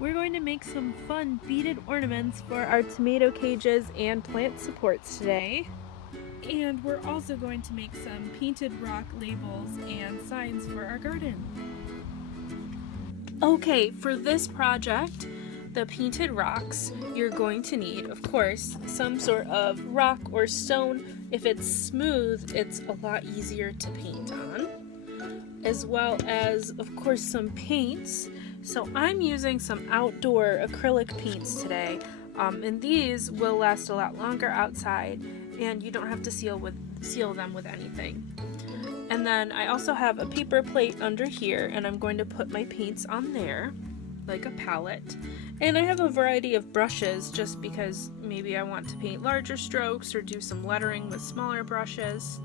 we're going to make some fun beaded ornaments for our tomato cages and plant supports today. And we're also going to make some painted rock labels and signs for our garden. Okay, for this project, the painted rocks, you're going to need, of course, some sort of rock or stone. If it's smooth, it's a lot easier to paint on. As well as, of course, some paints. So I'm using some outdoor acrylic paints today, and these will last a lot longer outside, and you don't have to seal them with anything. And then I also have a paper plate under here, and I'm going to put my paints on there, like a palette. And I have a variety of brushes just because maybe I want to paint larger strokes or do some lettering with smaller brushes.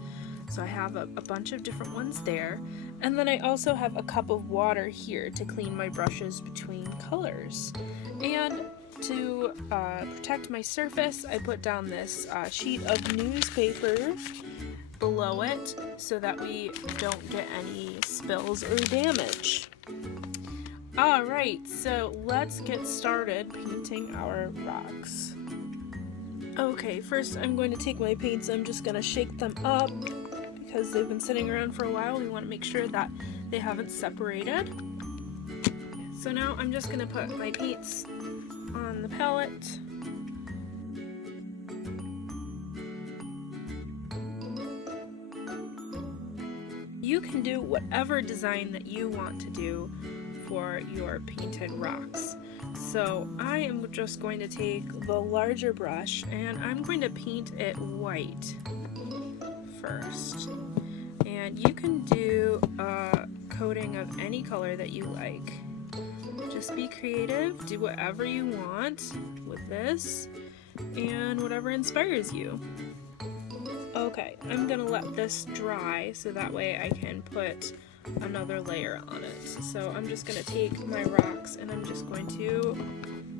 So I have a bunch of different ones there. And then I also have a cup of water here to clean my brushes between colors. And to protect my surface, I put down this sheet of newspaper below it so that we don't get any spills or damage. Alright, so let's get started painting our rocks. Okay, first I'm going to take my paints, I'm just going to shake them up because they've been sitting around for a while. We want to make sure that they haven't separated. So now I'm just going to put my paints on the palette. You can do whatever design that you want to do for your painted rocks. So I am just going to take the larger brush and I'm going to paint it white first. And you can do a coating of any color that you like. Just be creative, do whatever you want with this and whatever inspires you. Okay, I'm gonna let this dry so that way I can put another layer on it. So I'm just going to take my rocks and I'm just going to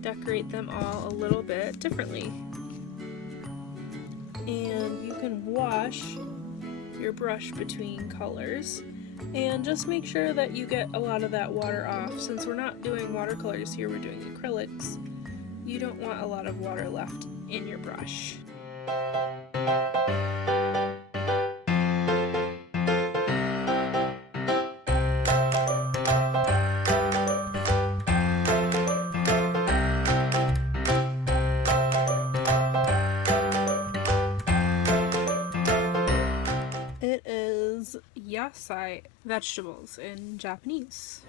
decorate them all a little bit differently. And you can wash your brush between colors and just make sure that you get a lot of that water off. Since we're not doing watercolors here, we're doing acrylics, you don't want a lot of water left in your brush. It is yasai vegetables in Japanese.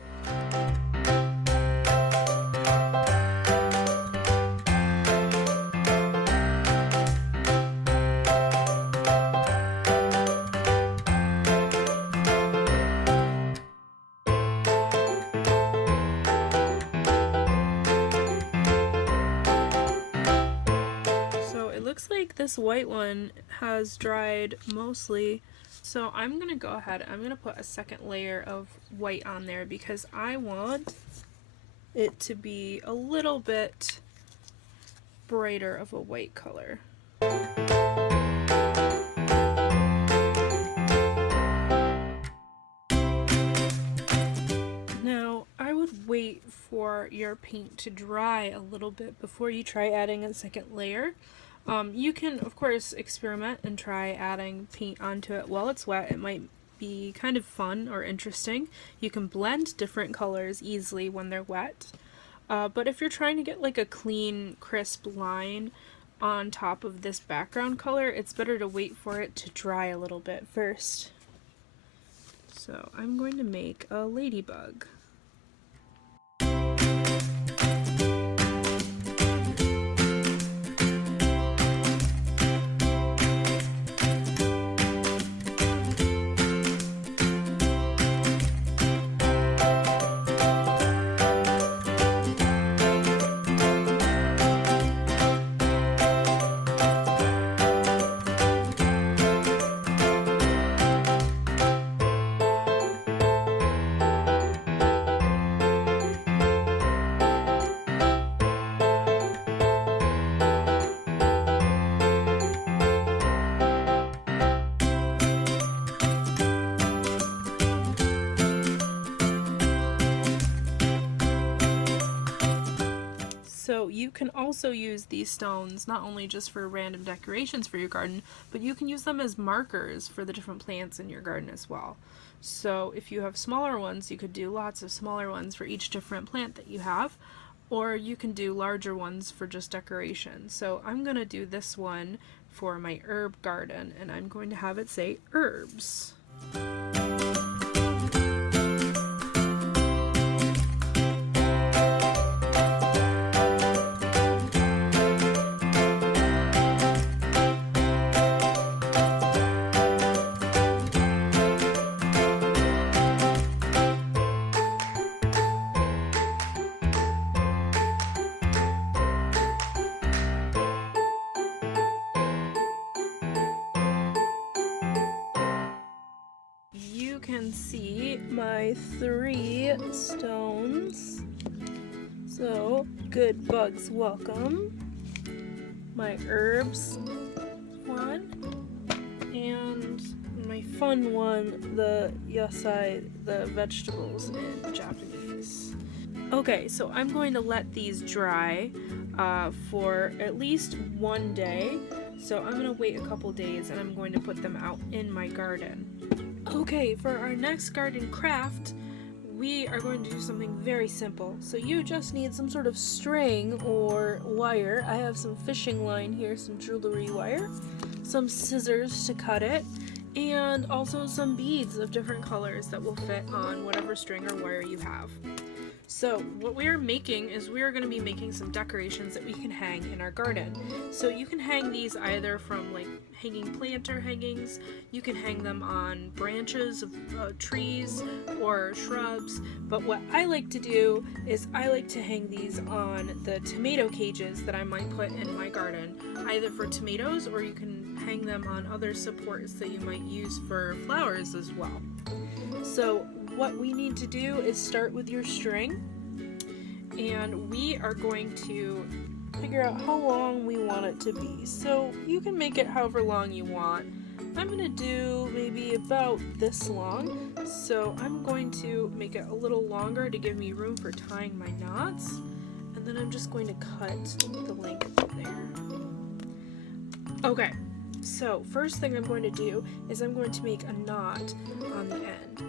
So it looks like this white one has dried mostly. So I'm going to go ahead, I'm going to put a second layer of white on there because I want it to be a little bit brighter of a white color. Now, I would wait for your paint to dry a little bit before you try adding a second layer. You can, of course, experiment and try adding paint onto it while it's wet. It might be kind of fun or interesting. You can blend different colors easily when they're wet. But if you're trying to get like a clean, crisp line on top of this background color, it's better to wait for it to dry a little bit first. So I'm going to make a ladybug. So you can also use these stones not only just for random decorations for your garden, but you can use them as markers for the different plants in your garden as well. So if you have smaller ones, you could do lots of smaller ones for each different plant that you have, or you can do larger ones for just decoration. So I'm going to do this one for my herb garden, and I'm going to have it say herbs. You can see my 3 stones. So, good bugs welcome, my herbs one, and my fun one, the yasai, the vegetables in Japanese. Okay, so I'm going to let these dry for at least 1 day. So I'm going to wait a couple days and I'm going to put them out in my garden. Okay, for our next garden craft, we are going to do something very simple. So you just need some sort of string or wire. I have some fishing line here, some jewelry wire, some scissors to cut it, and also some beads of different colors that will fit on whatever string or wire you have. So what we are making is we are going to be making some decorations that we can hang in our garden. So you can hang these either from like hanging planter hangings, you can hang them on branches of trees or shrubs, but what I like to do is I like to hang these on the tomato cages that I might put in my garden, either for tomatoes or you can hang them on other supports that you might use for flowers as well. So what we need to do is start with your string, and we are going to figure out how long we want it to be. So you can make it however long you want. I'm going to do maybe about this long, so I'm going to make it a little longer to give me room for tying my knots, and then I'm just going to cut the length there. Okay, so first thing I'm going to do is I'm going to make a knot on the end.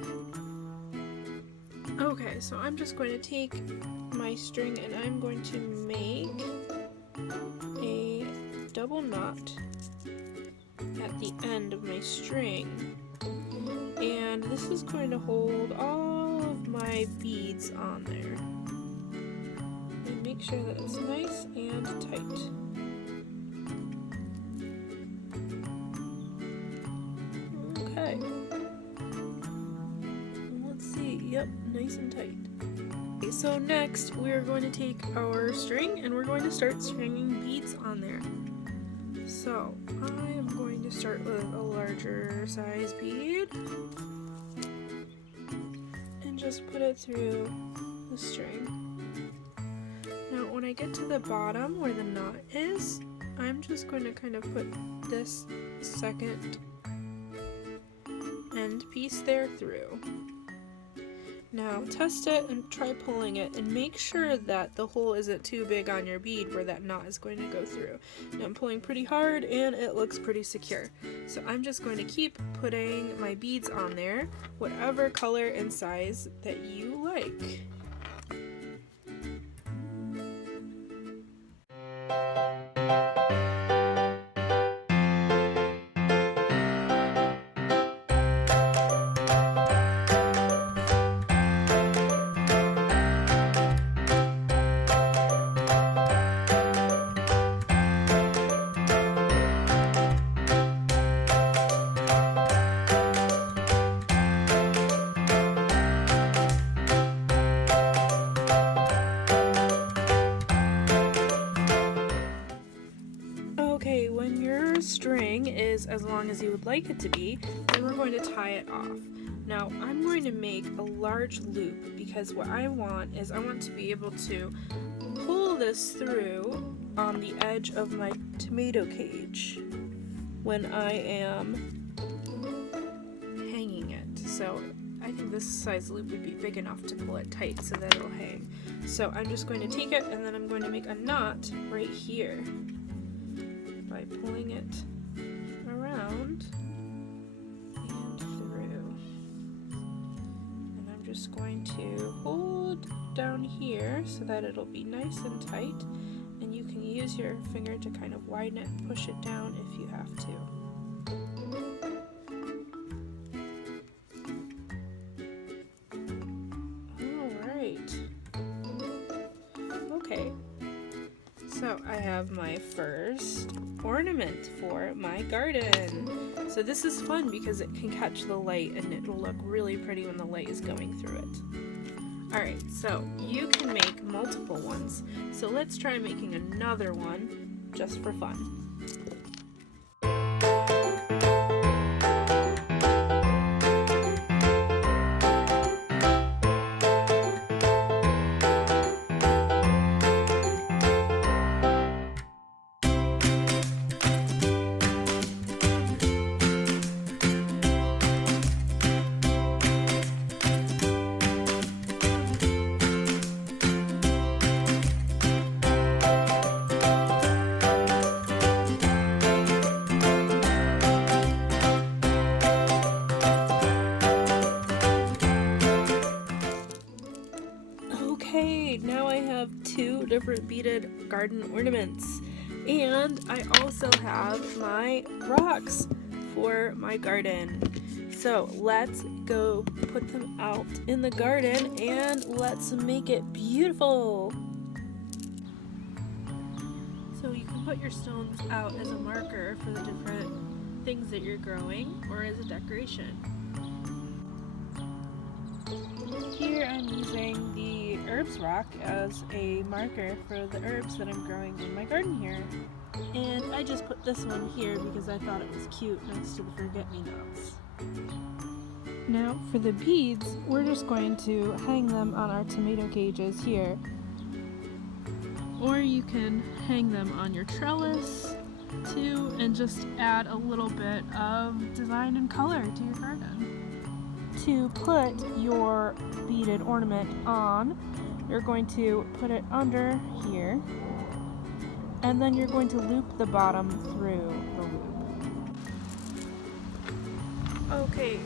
Okay, so I'm just going to take my string and I'm going to make a double knot at the end of my string. And this is going to hold all of my beads on there. And make sure that it's nice and tight. Okay. Yep, nice and tight. Okay, so next we're going to take our string and we're going to start stringing beads on there. So I am going to start with a larger size bead and just put it through the string. Now when I get to the bottom where the knot is, I'm just going to kind of put this second end piece there through. Now test it and try pulling it and make sure that the hole isn't too big on your bead where that knot is going to go through. Now I'm pulling pretty hard and it looks pretty secure. So I'm just going to keep putting my beads on there, whatever color and size that you like. Okay, when your string is as long as you would like it to be, then we're going to tie it off. Now, I'm going to make a large loop because what I want is I want to be able to pull this through on the edge of my tomato cage when I am hanging it. So I think this size loop would be big enough to pull it tight so that it'll hang. So I'm just going to take it and then I'm going to make a knot right here by pulling it around and through. And I'm just going to hold down here so that it'll be nice and tight, and you can use your finger to kind of widen it and push it down if you have to. Okay, so I have my first ornament for my garden. So this is fun because it can catch the light and it'll look really pretty when the light is going through it. Alright, so you can make multiple ones. So let's try making another one just for fun. Okay, now I have two different beaded garden ornaments, and I also have my rocks for my garden. So let's go put them out in the garden and let's make it beautiful. So you can put your stones out as a marker for the different things that you're growing or as a decoration. Here I'm using the herbs rock as a marker for the herbs that I'm growing in my garden here. And I just put this one here because I thought it was cute next to the forget-me-nots. Now for the beads, we're just going to hang them on our tomato cages here. Or you can hang them on your trellis too and just add a little bit of design and color to your garden. To put your beaded ornament on, you're going to put it under here, and then you're going to loop the bottom through the loop. Okay,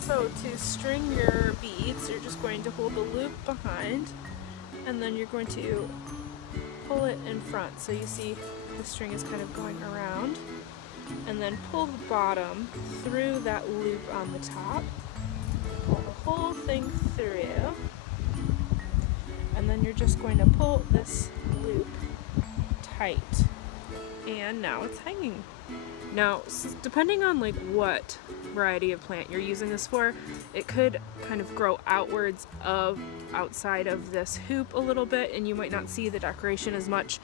so to string your beads, you're just going to hold the loop behind, and then you're going to pull it in front. So you see the string is kind of going around, and then pull the bottom through that loop on the top. Pull the whole thing through, and then you're just going to pull this loop tight, and now it's hanging. Now, depending on like what variety of plant you're using this for, it could kind of grow outwards of outside of this hoop a little bit, and you might not see the decoration as much.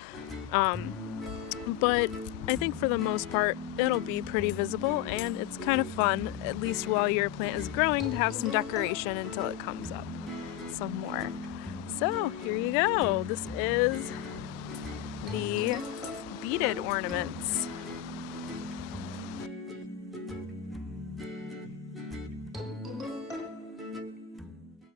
But I think for the most part it'll be pretty visible, and it's kind of fun, at least while your plant is growing, to have some decoration until it comes up some more. So here you go. This is the beaded ornaments.